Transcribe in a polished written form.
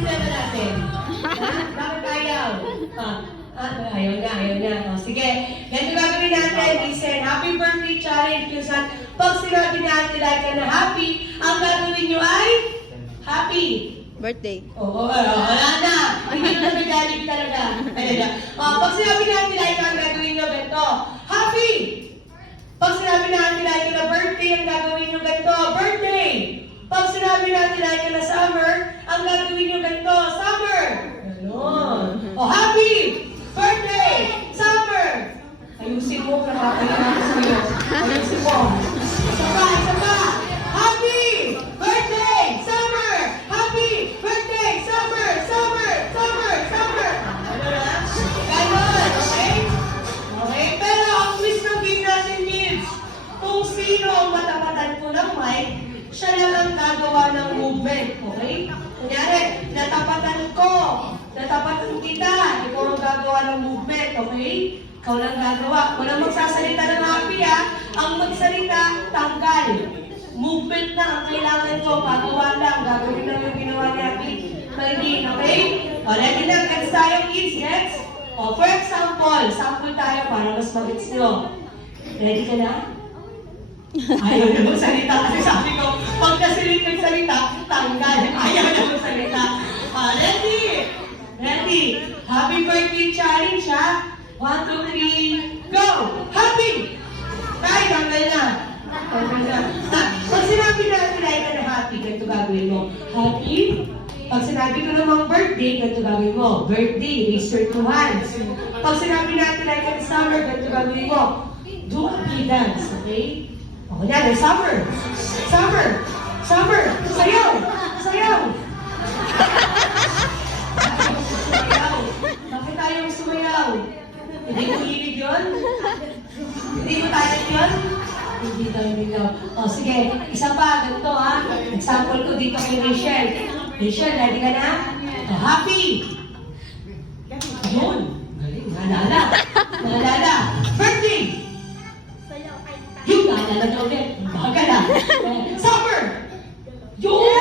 problema natin? Bakit ayaw? Ayaw na. O, sige. Ganito gagawin natin. Listen, happy birthday challenge. Kung saan, pag sinabi natin like na happy, ang gagawin nyo ay happy. Birthday. Oo, wala na. Hindi na nag-jollibee talaga. Pag sinabi natin like ang gagawin nyo ganito, happy. Pag sinabi natin like na birthday, ang gagawin nyo ganito, birthday. Pag sinabi natin like na summer, ang gagawin nyo ganito, summer. Ganon. O, happy birthday, summer. Ayusin mo, nakakailangan sa'yo. Ayusin mo. Isa pa. Happy birthday, summer. Happy birthday, summer. Ano na? Ganon, okay? Okay, pero ang twist ng game natin, kids, kung sino ang matapatan ko ng mic, siya lang ang gagawa ng movement, okay? Kunyari, natapatan kita, ikaw ang gagawa ng movement, okay? Ikaw lang gagawa. Walang magsasalita ng happy, ha? Ang magsalita, tanggal. Movement na ang kailangan ko, pagawa lang, gagawin lang yung ginawa ni Happy. Magiging, okay? O, ready na, gets tayo, kids, gets? O, for example, sample tayo para mas mag-gets nyo. Ready ka na? Ayaw na magsalita kasi sabi ko, pag nasilit nagsalita, tanggal. Ayaw na magsalita. Ready? Happy birthday challenge, ha? 1, 2, 3, go! Happy! Tayo, tanggal na. Pag sinabi natin ay ka na happy, ganito gagawin mo. Happy? Pag sinabi ko namang birthday, ganito gagawin mo. Birthday, raise your 2 hands. Pag sinabi natin ay ka na summer, ganito gagawin mo. Do a big dance, okay? O, yan, summer! Sayaw! Bakit tayong sumayaw? Hindi mo hilig yun? Hindi mo tayo yun? Hindi tayo nila. O, sige, isa pa, ganito ha. Example ko dito kay Rachel. Rachel, ready ka na? O, happy! Yun! Galing, naalala. Birthday! Yung naalala na ulit. Baga na. Summer! Yun!